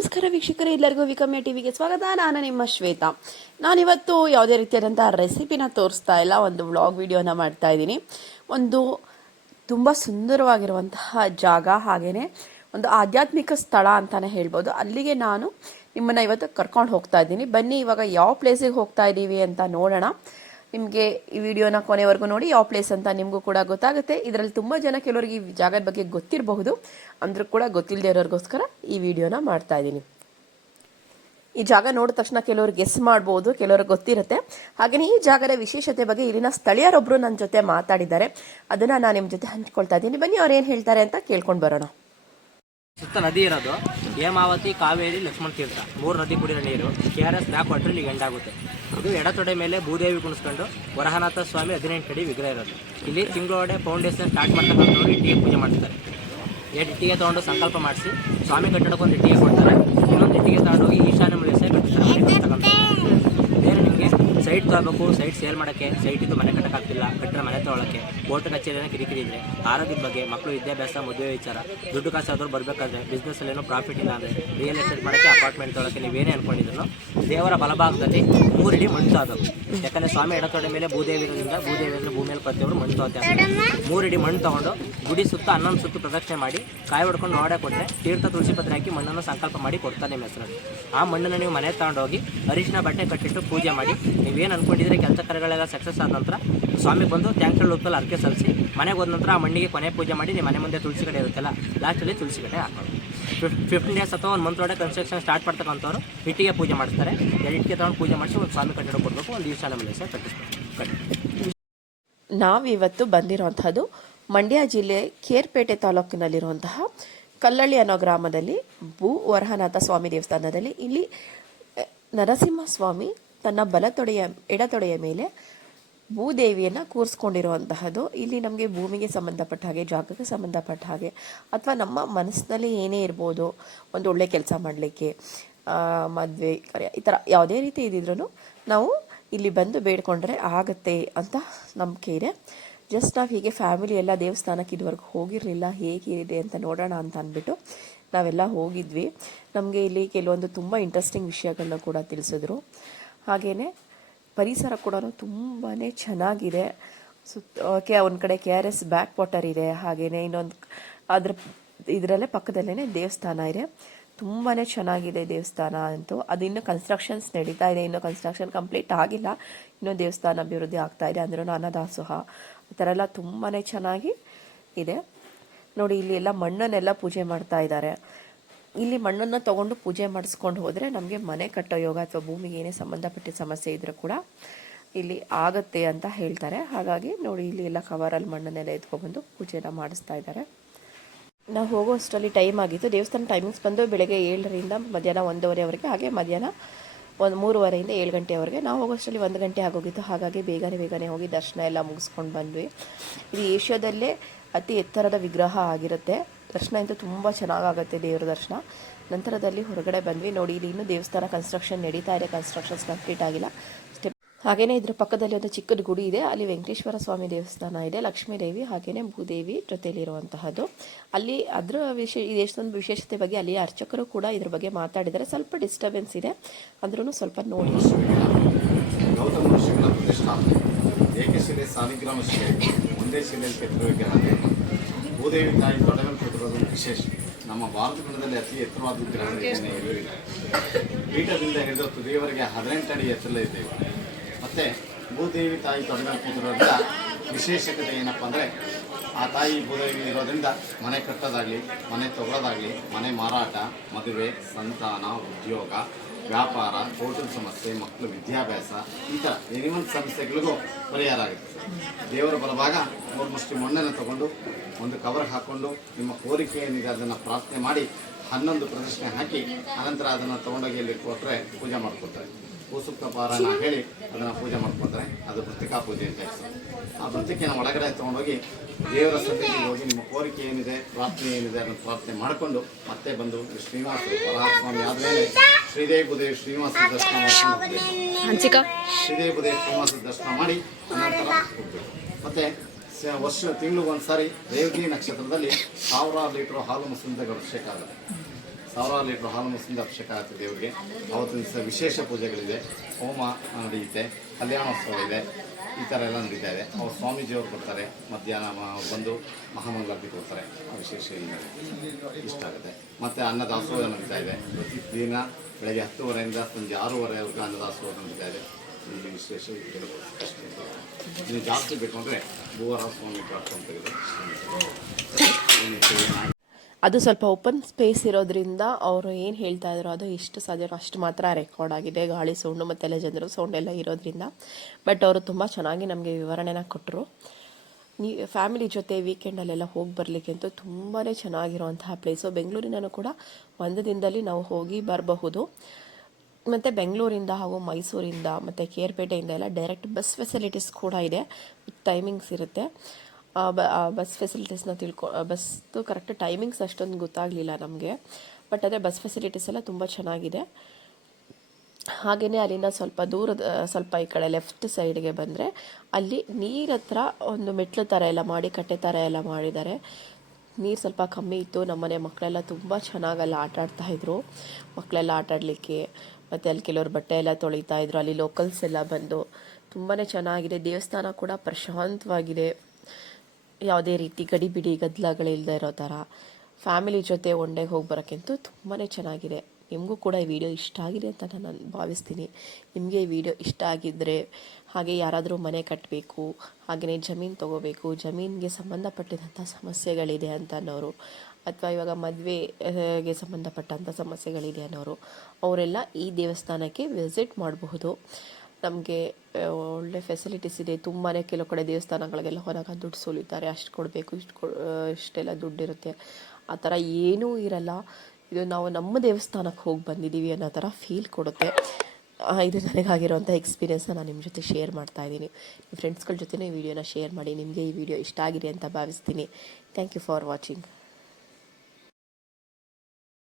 ನಮಸ್ಕಾರ ವೀಕ್ಷಕರೇ, ಎಲ್ಲರಿಗೂ ವಿಕಮ್ಯ ಟಿವಿಗೆ ಸ್ವಾಗತ. ನಾನು ನಿಮ್ಮ ಶ್ವೇತಾ. ನಾನಿವತ್ತು ಯಾವುದೇ ರೀತಿಯಾದಂಥ ರೆಸಿಪಿನ ತೋರಿಸ್ತಾ ಇಲ್ಲ, ಒಂದು ವ್ಲಾಗ್ ವಿಡಿಯೋನ ಮಾಡ್ತಾ ಇದ್ದೀನಿ. ಒಂದು ತುಂಬ ಸುಂದರವಾಗಿರುವಂತಹ ಜಾಗ, ಹಾಗೆಯೇ ಒಂದು ಆಧ್ಯಾತ್ಮಿಕ ಸ್ಥಳ ಅಂತಲೇ ಹೇಳ್ಬೋದು. ಅಲ್ಲಿಗೆ ನಾನು ನಿಮ್ಮನ್ನು ಇವತ್ತು ಕರ್ಕೊಂಡು ಹೋಗ್ತಾ ಇದ್ದೀನಿ. ಬನ್ನಿ ಇವಾಗ ಯಾವ ಪ್ಲೇಸಿಗೆ ಹೋಗ್ತಾ ಇದ್ದೀವಿ ಅಂತ ನೋಡೋಣ. ನಿಮಗೆ ಈ ವಿಡಿಯೋನ ಕೊನೆವರೆಗೂ ನೋಡಿ, ಯಾವ ಪ್ಲೇಸ್ ಅಂತ ನಿಮಗೂ ಕೂಡ ಗೊತ್ತಾಗುತ್ತೆ. ಇದರಲ್ಲಿ ತುಂಬ ಜನ ಕೆಲವರಿಗೆ ಈ ಜಾಗದ ಬಗ್ಗೆ ಗೊತ್ತಿರಬಹುದು, ಅಂದರೂ ಕೂಡ ಗೊತ್ತಿಲ್ಲದೆ ಇರೋರಿಗೋಸ್ಕರ ಈ ವಿಡಿಯೋನ ಮಾಡ್ತಾ ಇದ್ದೀನಿ. ಈ ಜಾಗ ನೋಡಿದ ತಕ್ಷಣ ಕೆಲವರು ಗೆಸ್ ಮಾಡ್ಬೋದು, ಕೆಲವ್ರಿಗೆ ಗೊತ್ತಿರುತ್ತೆ. ಹಾಗೆಯೇ ಈ ಜಾಗದ ವಿಶೇಷತೆ ಬಗ್ಗೆ ಇಲ್ಲಿನ ಸ್ಥಳೀಯರೊಬ್ಬರು ನನ್ನ ಜೊತೆ ಮಾತಾಡಿದ್ದಾರೆ. ಅದನ್ನು ನಾನು ನಿಮ್ಮ ಜೊತೆ ಹಂಚ್ಕೊಳ್ತಾ ಇದ್ದೀನಿ. ಬನ್ನಿ ಅವ್ರು ಏನು ಹೇಳ್ತಾರೆ ಅಂತ ಕೇಳ್ಕೊಂಡು ಬರೋಣ. ಸುತ್ತ ನದಿ ಇರೋದು ಹೇಮಾವತಿ, ಕಾವೇರಿ, ಲಕ್ಷ್ಮಣ ತೀರ್ಥ, 3 ನದಿ ಕುಡಿಯೋ ನೀರು. KRS ಬ್ಯಾಕ್ ವಾಟರ್ ಇಲ್ಲಿ ಎಂಡಾಗುತ್ತೆ. ಇದು ಎಡತೊಡೆ ಮೇಲೆ ಭೂದೇವಿ ಕುಣಿಸ್ಕೊಂಡು ವರಹನಾಥ ಸ್ವಾಮಿ 18 ಅಡಿ ವಿಗ್ರಹ ಇರೋದು. ಇಲ್ಲಿ ತಿಂಗಳೊಡೆ ಫೌಂಡೇಶನ್ ಸ್ಟಾರ್ಟ್ ಮಾಡ್ತಕ್ಕಂಥವ್ರು ಇಟ್ಟಿಗೆ ಪೂಜೆ ಮಾಡ್ತಾರೆ. 2 ಇಟ್ಟಿಗೆ ತೊಗೊಂಡು ಸಂಕಲ್ಪ ಮಾಡಿಸಿ ಸ್ವಾಮಿ ಕಟ್ಟಡಕ್ಕೆ ಒಂದು ಇಟ್ಟಿಗೆ ಕೊಡ್ತಾರೆ. ಇನ್ನೊಂದು ಇಟ್ಟಿಗೆ ತಗೊಂಡೋಗಿ ಈಶಾನ್ಯ ಮೂಲೆಸೆ ಕಟ್ಟಿಸ್ತಾರೆ. ಬೇರೆ ನಿಮಗೆ ಸೈಟ್ ತಗೋಬೇಕು, ಸೈಟ್ ಸೇಲ್ ಮಾಡೋಕ್ಕೆ, ಸೈಟಿದ್ದು ಮನೆ ಕಟ್ಟಕ್ಕಾಗ್ತಿಲ್ಲ, ಕಟ್ಟರೆ ಮನೆ ತೊಗೊಳಕ್ಕೆ, ಕೋರ್ಟ್ ಕಚೇರಿನ ಕಿರಿಕಿರಿ ಇದ್ದರೆ, ಆರೋಗ್ಯದ ಬಗ್ಗೆ, ಮಕ್ಕಳು ವಿದ್ಯಾಭ್ಯಾಸ, ಮದುವೆ ವಿಚಾರ, ದುಡ್ಡು ಕಾಸು ಆದರೂ ಬರಬೇಕಾದ್ರೆ, ಬಿಸ್ನೆಸ್ಸಲ್ಲೇನೋ ಪ್ರಾಫಿಟ್ ಇಲ್ಲ ಅಂದರೆ, ರಿಯಲ್ ಎಸ್ಟೇಟ್ ಮಾಡೋಕ್ಕೆ, ಅಪಾರ್ಟ್ಮೆಂಟ್ ತೊಗೊಳಕ್ಕೆ ನೀವೇನೇ ಅಂದ್ಕೊಂಡಿದ್ರು ದೇವರ ಬಲಭಾಗದಲ್ಲಿ 3 ಅಡಿ ಮಣ್ಣು ತಗೋಬೇಕು. ಯಾಕಂದರೆ ಸ್ವಾಮಿ ಎಡತೊಡೆ ಮೇಲೆ ಭೂದೇವಿ ಇರೋದ್ರಿಂದ ಭೂದೇವಿ ಅಂದರೆ ಭೂಮಿಯಲ್ಲಿ ಪ್ರತಿಯೊಬ್ಬರು ಮಣ್ಣು ತಗೋತಾರೆ. 3 ಅಡಿ ಮಣ್ಣು ತೊಗೊಂಡು ಗುಡಿ ಸುತ್ತ 11 ಸುತ್ತು ಪ್ರದಕ್ಷಿಣೆ ಮಾಡಿ ಕಾಯಿ ಹೊಡ್ಕೊಂಡು ನೋಡೇ ಕೊಟ್ಟರೆ ತೀರ್ಥ ತುಳಸಿ ಪತ್ರ ಹಾಕಿ ಮಣ್ಣನ್ನು ಸಂಕಲ್ಪ ಮಾಡಿ ಕೊಡ್ತಾರೆ ನಿಮ್ಮ ಹೆಸರಲ್ಲಿ. ಆ ಮಣ್ಣನ್ನು ನೀವು ಮನೆ ತಗೊಂಡೋಗಿ ಅರಿಶಿನ ಬಟ್ಟೆ ಕಟ್ಟಿಟ್ಟು ಪೂಜೆ ಮಾಡಿ, ನೀವೇನು ಅಂದ್ಕೊಂಡಿದ್ರೆ ಕೆಲಸ ಕಾರ್ಯಗಳೆಲ್ಲ ಸಕ್ಸಸ್ ಆದ ನಂತರ ಸ್ವಾಮಿ ಬಂದು ಟ್ಯಾಂಕರ್ ಲೋಕಲ್ ಅರ್ಕೆ ಸಲ್ಲಿಸಿ ಮನೆಗೆ ಹೋದ ನಂತರ ಆ ಮಣ್ಣಿಗೆ ಕೊನೆ ಪೂಜೆ ಮಾಡಿ ನಿಮ್ಮ ಮನೆ ಮುಂದೆ ತುಳಸಿ ಕಡೆ ಇರುತ್ತಲ್ಲ, ಲಾಸ್ಟಲ್ಲಿ ತುಳಸಿ ಕಡೆ ಹಾಕೋದು. 15 ಡೇಸ್ ಅಥವಾ 1 ಮಂತ್ ಒಳಗೆ ಕನ್ಸ್ಟ್ರಕ್ಷನ್ ಸ್ಟಾರ್ಟ್ ಮಾಡ್ತಕ್ಕಂಥವ್ರು ಇಟ್ಟಿಗೆ ಪೂಜೆ ಮಾಡಿಸ್ತಾರೆ. 2 ಇಟ್ಟಿಗೆ ತೊಗೊಂಡು ಪೂಜೆ ಮಾಡಿಸಿ ಒಂದು ಸ್ವಾಮಿ ಕಟ್ಟಡ ಕೊಡಬೇಕು, ಒಂದು ಈಶಾನ್ಯ ಮೂಲೆಸೆ ಕಟ್ಟಿಸ್ಬೇಕು. ನಾವಿವತ್ತು ಬಂದಿರುವಂಥದ್ದು ಮಂಡ್ಯ ಜಿಲ್ಲೆ ಕೇರ್ಪೇಟೆ ತಾಲೂಕಿನಲ್ಲಿರುವಂತಹ ಕಲ್ಲಳ್ಳಿ ಅನ್ನೋ ಗ್ರಾಮದಲ್ಲಿ ವರಹನಾಥ ಸ್ವಾಮಿ ದೇವಸ್ಥಾನದಲ್ಲಿ. ಇಲ್ಲಿ ನರಸಿಂಹಸ್ವಾಮಿ ತನ್ನ ಎಡತೊಡೆಯ ಮೇಲೆ ಭೂದೇವಿಯನ್ನು ಕೂರಿಸ್ಕೊಂಡಿರುವಂತಹದ್ದು. ಇಲ್ಲಿ ನಮಗೆ ಭೂಮಿಗೆ ಸಂಬಂಧಪಟ್ಟ ಹಾಗೆ, ಜಾಗಕ್ಕೆ ಸಂಬಂಧಪಟ್ಟ ಹಾಗೆ, ಅಥವಾ ನಮ್ಮ ಮನಸ್ಸಿನಲ್ಲಿ ಏನೇ ಇರ್ಬೋದು, ಒಂದು ಒಳ್ಳೆ ಕೆಲಸ ಮಾಡಲಿಕ್ಕೆ, ಮದುವೆ ಕಾರ್ಯ, ಈ ಥರ ಯಾವುದೇ ರೀತಿ ಇದ್ದಿದ್ರೂ ನಾವು ಇಲ್ಲಿ ಬಂದು ಬೇಡ್ಕೊಂಡ್ರೆ ಆಗುತ್ತೆ ಅಂತ ನಂಬಿಕೆ ಇದೆ. ಜಸ್ಟ್ ನಾವು ಹೀಗೆ ಫ್ಯಾಮಿಲಿ ಎಲ್ಲ ದೇವಸ್ಥಾನಕ್ಕೆ ಇದುವರೆಗೂ ಹೋಗಿರಲಿಲ್ಲ, ಹೇಗಿದೆ ಅಂತ ನೋಡೋಣ ಅಂತ ಅಂದ್ಬಿಟ್ಟು ನಾವೆಲ್ಲ ಹೋಗಿದ್ವಿ. ನಮಗೆ ಇಲ್ಲಿ ಕೆಲವೊಂದು ತುಂಬ ಇಂಟ್ರೆಸ್ಟಿಂಗ್ ವಿಷಯಗಳನ್ನ ಕೂಡ ತಿಳಿಸಿದ್ರು. ಹಾಗೆಯೇ ಪರಿಸರ ಕೂಡ ತುಂಬಾ ಚೆನ್ನಾಗಿದೆ. ಒಂದು ಕಡೆ KRS ಬ್ಯಾಕ್ ವಾಟರ್ ಇದೆ, ಹಾಗೆಯೇ ಇನ್ನೊಂದು ಇದರಲ್ಲೇ ಪಕ್ಕದಲ್ಲೇ ದೇವಸ್ಥಾನ ಇದೆ. ತುಂಬಾ ಚೆನ್ನಾಗಿದೆ ದೇವಸ್ಥಾನ ಅಂತೂ. ಅದು ಇನ್ನೂ ಕನ್ಸ್ಟ್ರಕ್ಷನ್ಸ್ ನಡೀತಾ ಇದೆ, ಇನ್ನೂ ಕನ್ಸ್ಟ್ರಕ್ಷನ್ ಕಂಪ್ಲೀಟ್ ಆಗಿಲ್ಲ, ಇನ್ನೂ ದೇವಸ್ಥಾನ ಅಭಿವೃದ್ಧಿ ಆಗ್ತಾ ಇದೆ. ಅಂದ್ರೂ ಅನ್ನದಾಸೋಹ ಈ ಥರ ಎಲ್ಲ ತುಂಬಾ ಚೆನ್ನಾಗಿ ಇದೆ. ನೋಡಿ, ಇಲ್ಲಿ ಎಲ್ಲ ಮಣ್ಣನ್ನೆಲ್ಲ ಪೂಜೆ ಮಾಡ್ತಾ ಇದ್ದಾರೆ. ಇಲ್ಲಿ ಮಣ್ಣನ್ನು ತೊಗೊಂಡು ಪೂಜೆ ಮಾಡಿಸ್ಕೊಂಡು ಹೋದರೆ ನಮಗೆ ಮನೆ ಕಟ್ಟೋ ಯೋಗ ಅಥವಾ ಭೂಮಿಗೆ ಏನೇ ಸಂಬಂಧಪಟ್ಟ ಸಮಸ್ಯೆ ಇದ್ರೂ ಕೂಡ ಇಲ್ಲಿ ಆಗುತ್ತೆ ಅಂತ ಹೇಳ್ತಾರೆ. ಹಾಗಾಗಿ ನೋಡಿ, ಇಲ್ಲಿ ಎಲ್ಲ ಕವರಲ್ಲಿ ಮಣ್ಣನ್ನೆಲ್ಲ ಎತ್ಕೊಬಂದು ಪೂಜೆನ ಮಾಡಿಸ್ತಾ ಇದ್ದಾರೆ. ನಾವು ಹೋಗೋ ಅಷ್ಟರಲ್ಲಿ ಟೈಮ್ ಆಗಿತ್ತು. ದೇವಸ್ಥಾನ ಟೈಮಿಂಗ್ಸ್ ಬಂದು ಬೆಳಗ್ಗೆ 7ರಿಂದ ಮಧ್ಯಾಹ್ನ 1:30ವರೆಗೆ, ಹಾಗೆ ಮಧ್ಯಾಹ್ನ 3:30ರಿಂದ 7 ಗಂಟೆವರೆಗೆ. ನಾವು ಹೋಗೋಷ್ಟರಲ್ಲಿ 1 ಗಂಟೆ ಆಗೋಗಿತ್ತು. ಹಾಗಾಗಿ ಬೇಗನೆ ಹೋಗಿ ದರ್ಶನ ಎಲ್ಲ ಮುಗಿಸ್ಕೊಂಡು ಬಂದ್ವಿ. ಇದು ಏಷ್ಯಾದಲ್ಲೇ ಅತಿ ಎತ್ತರದ ವಿಗ್ರಹ ಆಗಿರುತ್ತೆ. ದರ್ಶನ ಅಂತೂ ತುಂಬ ಚೆನ್ನಾಗಾಗುತ್ತೆ, ದೇವರ ದರ್ಶನ. ನಂತರದಲ್ಲಿ ಹೊರಗಡೆ ಬಂದ್ವಿ. ನೋಡಿ, ಇಲ್ಲಿ ಇನ್ನೂ ದೇವಸ್ಥಾನ ಕನ್ಸ್ಟ್ರಕ್ಷನ್ ನಡೀತಾ ಇದೆ, ಕನ್ಸ್ಟ್ರಕ್ಷನ್ಸ್ ಕಂಪ್ಲೀಟ್ ಆಗಿಲ್ಲ. ಹಾಗೆಯೇ ಇದ್ರ ಪಕ್ಕದಲ್ಲಿ ಒಂದು ಚಿಕ್ಕದ ಗುಡಿ ಇದೆ. ಅಲ್ಲಿ ವೆಂಕಟೇಶ್ವರ ಸ್ವಾಮಿ ದೇವಸ್ಥಾನ ಇದೆ, ಲಕ್ಷ್ಮೀದೇವಿ ಹಾಗೆಯೇ ಭೂದೇವಿ ಜೊತೆಯಲ್ಲಿರುವಂತಹದ್ದು. ಅಲ್ಲಿ ಈ ದೇವಸ್ಥಾನದ ವಿಶೇಷತೆ ಬಗ್ಗೆ ಅಲ್ಲಿ ಅರ್ಚಕರು ಕೂಡ ಇದ್ರ ಬಗ್ಗೆ ಮಾತಾಡಿದ್ದಾರೆ. ಸ್ವಲ್ಪ ಡಿಸ್ಟರ್ಬೆನ್ಸ್ ಇದೆ, ಅಂದ್ರೂ ಸ್ವಲ್ಪ ನೋಡಿ. ಗೌತಮ ಋಷಿಗಳ ಪ್ರತಿಷ್ಠಾಪನೆ, ಏಕಶಿಲೆ ಸಾಲಿಗ್ರಾಮ ಶಿಲೆ, ಒಂದೇ ಶಿಲೆಯಲ್ಲಿ ಕೆತ್ತಿರುವ ಭೂದೇವಿ ತಾಯಿ ತೊಡೆಗಳು ಕೆತ್ತಿರೋದು ವಿಶೇಷ. ನಮ್ಮ ಭಾರತ ಖಂಡದಲ್ಲಿ ಅತಿ ಎತ್ತರವಾದ ವಿಗ್ರಹಗಳಿದ್ದೇನೆ ಎಲ್ಲೂ ಇಲ್ಲ. ಪೀಠದಿಂದ ಹಿಡಿದು ತುದಿಯವರೆಗೆ 18 ಅಡಿ ಎತ್ತರಲ್ಲೇ ಇದ್ದೇವೆ. ಮತ್ತು ಭೂದೇವಿ ತಾಯಿ ತೊಡೆಗಳು ಕೂತಿರೋದ್ರಿಂದ ವಿಶೇಷತೆ ಏನಪ್ಪ ಅಂದರೆ, ಆ ತಾಯಿ ಭೂದೇವಿ ಇರೋದ್ರಿಂದ ಮನೆ ಕಟ್ಟೋದಾಗಲಿ, ಮನೆ ತೊಗೊಳೋದಾಗಲಿ, ಮನೆ ಮಾರಾಟ, ಮದುವೆ, ಸಂತಾನ, ಉದ್ಯೋಗ, ವ್ಯಾಪಾರ, ಕೋರ್ಟಿನ ಸಮಸ್ಯೆ, ಮಕ್ಕಳು ವಿದ್ಯಾಭ್ಯಾಸ, ಇಂಥ ಏನಿವನ್ ಸಮಸ್ಯೆಗಳಿಗೂ ಪರಿಹಾರ ಆಗುತ್ತೆ. ದೇವರ ಬಲಭಾಗ 3 ಮುಷ್ಟಿ ಮಣ್ಣನ್ನು ತಗೊಂಡು ಒಂದು ಕವರ್ಗೆ ಹಾಕ್ಕೊಂಡು ನಿಮ್ಮ ಕೋರಿಕೆ ಏನಿದೆ ಅದನ್ನು ಪ್ರಾರ್ಥನೆ ಮಾಡಿ 11 ಪ್ರದಕ್ಷಿಣೆ ಹಾಕಿ ಅನಂತರ ಅದನ್ನು ತೊಗೊಂಡೋಗಿ ಇಲ್ಲಿ ಕೊಟ್ಟರೆ ಪೂಜೆ ಮಾಡ್ಕೊತಾರೆ. ಭೂಸೂಕ್ತ ಪಾರಾಯಣ ಹೇಳಿ ಅದನ್ನು ಪೂಜೆ ಮಾಡ್ಕೊತಾರೆ. ಅದು ವೃತ್ತಿಕಾ ಪೂಜೆ ಅಂತ ಹೇಳ್ತಾರೆ. ಆ ವೃತ್ತಿಕೆನ ಒಳಗಡೆ ತೊಗೊಂಡೋಗಿ ದೇವರ ಸನ್ನಿಧಿಗೆ ಹೋಗಿ ನಿಮ್ಮ ಕೋರಿಕೆ ಏನಿದೆ, ಪ್ರಾರ್ಥನೆ ಏನಿದೆ ಅದನ್ನು ಪ್ರಾರ್ಥನೆ ಮಾಡಿಕೊಂಡು ಮತ್ತೆ ಬಂದು ಶ್ರೀನಿವಾಸ ವರಹಸ್ವಾಮಿ ಆದಮೇಲೆ ಶ್ರೀದೇವಿ ಭೂದೇವಿ ಶ್ರೀನಿವಾಸ ದರ್ಶನ ಮಾಡ್ಕೊಂಡು ಶ್ರೀದೇವಿ ಭೂದೇವಿ ಶ್ರೀನಿವಾಸ ದರ್ಶನ ಮಾಡಿ ಅನಂತರ ಹೋಗ್ಬೇಕು. ಮತ್ತು ತಿಂಗಳಿಗೊಂದು ಸಾರಿ ರೇವತಿ ನಕ್ಷತ್ರದಲ್ಲಿ 1000 ಲೀಟ್ರ್ ಹಾಲು ಮೊಸರಿಂದ ಅಭಿಷೇಕ ಆಗುತ್ತೆ. ಸಾವಿರಾರು ಲೀಟರ್ ಹಾಲು ಮುಸ್ಲಿಂದ ಅಭಿಷೇಕ ಆಗುತ್ತೆ ದೇವರಿಗೆ. ಅವತ್ತಿನ ದಿವಸ ವಿಶೇಷ ಪೂಜೆಗಳಿದೆ, ಹೋಮ ನಡೆಯುತ್ತೆ, ಕಲ್ಯಾಣೋತ್ಸವ ಇದೆ, ಈ ಥರ ಎಲ್ಲ ನಡೀತಾ ಇದೆ. ಅವ್ರು ಸ್ವಾಮೀಜಿಯವರು ಬರ್ತಾರೆ, ಮಧ್ಯಾಹ್ನ ಬಂದು ಮಹಾಮಂಗಳಾರತಿ ಕೊಡ್ತಾರೆ, ವಿಶೇಷ ಇಷ್ಟ ಆಗುತ್ತೆ. ಮತ್ತು ಅನ್ನದಾಸೋಹ ನಡೀತಾ ಇದೆ, ಪ್ರತಿದಿನ ಬೆಳಗ್ಗೆ 10:30 ಸಂಜೆ 6:30ವರೆಗೂ ಅನ್ನದಾಸೋಹ ನಡೀತಾ ಇದೆ. ಇಲ್ಲಿ ವಿಶೇಷ ಅಷ್ಟೇ. ಇನ್ನು ಜಾಸ್ತಿ ಬೇಕು ಅಂದರೆ ಭೂವರಸ್ವಾಮಿ.com ತೆಗೆದು ಅದು ಸ್ವಲ್ಪ ಓಪನ್ ಸ್ಪೇಸ್ ಇರೋದ್ರಿಂದ ಅವರು ಏನು ಹೇಳ್ತಾ ಇದ್ರು ಅದು ಎಷ್ಟು ಸಾಧ್ಯನೋ ಅಷ್ಟು ಮಾತ್ರ ರೆಕಾರ್ಡ್ ಆಗಿದೆ. ಗಾಳಿ ಸೌಂಡು ಮತ್ತು ಎಲ್ಲ ಜನರು ಸೌಂಡ್ ಎಲ್ಲ ಇರೋದ್ರಿಂದ. ಬಟ್ ಅವರು ತುಂಬ ಚೆನ್ನಾಗಿ ನಮಗೆ ವಿವರಣೆನ ಕೊಟ್ಟರು. ಫ್ಯಾಮಿಲಿ ಜೊತೆ ವೀಕೆಂಡಲ್ಲೆಲ್ಲ ಹೋಗಿ ಬರಲಿಕ್ಕೆ ಅಂತೂ ತುಂಬಾ ಚೆನ್ನಾಗಿರುವಂತಹ ಪ್ಲೇಸು. ಬೆಂಗಳೂರಿನೂ ಕೂಡ ಒಂದು ದಿನದಲ್ಲಿ ನಾವು ಹೋಗಿ ಬರಬಹುದು. ಮತ್ತು ಬೆಂಗಳೂರಿಂದ ಹಾಗೂ ಮೈಸೂರಿಂದ ಮತ್ತು ಕೇರ್ಪೇಟೆಯಿಂದ ಎಲ್ಲ ಡೈರೆಕ್ಟ್ ಬಸ್ ಫೆಸಿಲಿಟೀಸ್ ಕೂಡ ಇದೆ, ಟೈಮಿಂಗ್ಸ್ ಇರುತ್ತೆ. ಬಸ್ ಫೆಸಿಲಿಟೀಸ್ನ ಬಸ್ದು ಕರೆಕ್ಟ್ ಟೈಮಿಂಗ್ಸ್ ಅಷ್ಟೊಂದು ಗೊತ್ತಾಗಲಿಲ್ಲ ನಮಗೆ. ಬಟ್ ಅದೇ ಬಸ್ ಫೆಸಿಲಿಟೀಸ್ ಎಲ್ಲ ತುಂಬ ಚೆನ್ನಾಗಿದೆ. ಹಾಗೆಯೇ ಅಲ್ಲಿಂದ ಸ್ವಲ್ಪ ಈ ಕಡೆ ಲೆಫ್ಟ್ ಸೈಡ್ಗೆ ಬಂದರೆ ಅಲ್ಲಿ ನೀರ ಹತ್ರ ಒಂದು ಮೆಟ್ಲು ಥರ ಎಲ್ಲ ಮಾಡಿ, ಕಟ್ಟೆ ಥರ ಎಲ್ಲ ಮಾಡಿದ್ದಾರೆ. ನೀರು ಸ್ವಲ್ಪ ಕಮ್ಮಿ ಇತ್ತು. ನಮ್ಮನೆ ಮಕ್ಕಳೆಲ್ಲ ತುಂಬ ಚೆನ್ನಾಗಿ ಅಲ್ಲಿ ಆಟ ಆಡ್ತಾಯಿದ್ರು. ಮಕ್ಕಳೆಲ್ಲ ಆಟ ಆಡಲಿಕ್ಕೆ, ಮತ್ತು ಅಲ್ಲಿ ಕೆಲವರು ಬಟ್ಟೆ ಎಲ್ಲ ತೊಳಿತಾ ಇದ್ರು. ಅಲ್ಲಿ ಲೋಕಲ್ಸ್ ಎಲ್ಲ ಬಂದು ತುಂಬಾ ಚೆನ್ನಾಗಿದೆ. ದೇವಸ್ಥಾನ ಕೂಡ ಪ್ರಶಾಂತವಾಗಿದೆ, ಯಾವುದೇ ರೀತಿ ಗಡಿಬಿಡಿ ಗದ್ದಲಗಳಿಲ್ಲದೆ ಇರೋ ಥರ. ಫ್ಯಾಮಿಲಿ ಜೊತೆ ಒನ್-ಡೇಗೆ ಹೋಗಿ ಬರೋಕ್ಕಂತೂ ತುಂಬಾ ಚೆನ್ನಾಗಿದೆ. ನಿಮಗೂ ಕೂಡ ಈ ವಿಡಿಯೋ ಇಷ್ಟ ಆಗಿದೆ ಅಂತ ನಾನು ಭಾವಿಸ್ತೀನಿ. ನಿಮಗೆ ಈ ವಿಡಿಯೋ ಇಷ್ಟ ಆಗಿದ್ದರೆ, ಹಾಗೆ ಯಾರಾದರೂ ಮನೆ ಕಟ್ಟಬೇಕು, ಹಾಗೆಯೇ ಜಮೀನು ತೊಗೋಬೇಕು, ಜಮೀನಿಗೆ ಸಂಬಂಧಪಟ್ಟಿದಂಥ ಸಮಸ್ಯೆಗಳಿದೆ ಅಂತ ಅನ್ನೋರು, ಅಥವಾ ಇವಾಗ ಮದುವೆಗೆ ಸಂಬಂಧಪಟ್ಟಂಥ ಸಮಸ್ಯೆಗಳಿದೆ ಅನ್ನೋರು, ಅವರೆಲ್ಲ ಈ ದೇವಸ್ಥಾನಕ್ಕೆ ವಿಸಿಟ್ ಮಾಡಬಹುದು. ನಮಗೆ ಒಳ್ಳೆ ಫೆಸಿಲಿಟೀಸ್ ಇದೆ. ತುಂಬಾ ಕೆಲವು ಕಡೆ ದೇವಸ್ಥಾನಗಳಿಗೆಲ್ಲ ಹೋದಾಗ ದುಡ್ಡು ಸುಲಿತಾರೆ, ಅಷ್ಟು ಕೊಡಬೇಕು, ಇಷ್ಟೆಲ್ಲ ದುಡ್ಡಿರುತ್ತೆ. ಆ ಥರ ಏನೂ ಇರಲ್ಲ. ಇದು ನಾವು ನಮ್ಮ ದೇವಸ್ಥಾನಕ್ಕೆ ಹೋಗಿ ಬಂದಿದ್ದೀವಿ ಅನ್ನೋ ಥರ ಫೀಲ್ ಕೊಡುತ್ತೆ. ಇದು ನನಗಾಗಿರೋಂಥ ಎಕ್ಸ್ಪೀರಿಯೆನ್ಸ್ನ ನಾನು ನಿಮ್ಮ ಜೊತೆ ಶೇರ್ ಮಾಡ್ತಾ ಇದ್ದೀನಿ. ನಿಮ್ಮ ಫ್ರೆಂಡ್ಸ್ಗಳ ಜೊತೆ ಈ ವಿಡಿಯೋನ ಶೇರ್ ಮಾಡಿ. ನಿಮಗೆ ಈ ವಿಡಿಯೋ ಇಷ್ಟ ಆಗಿದೆ ಅಂತ ಭಾವಿಸ್ತೀನಿ. Thank you for watching.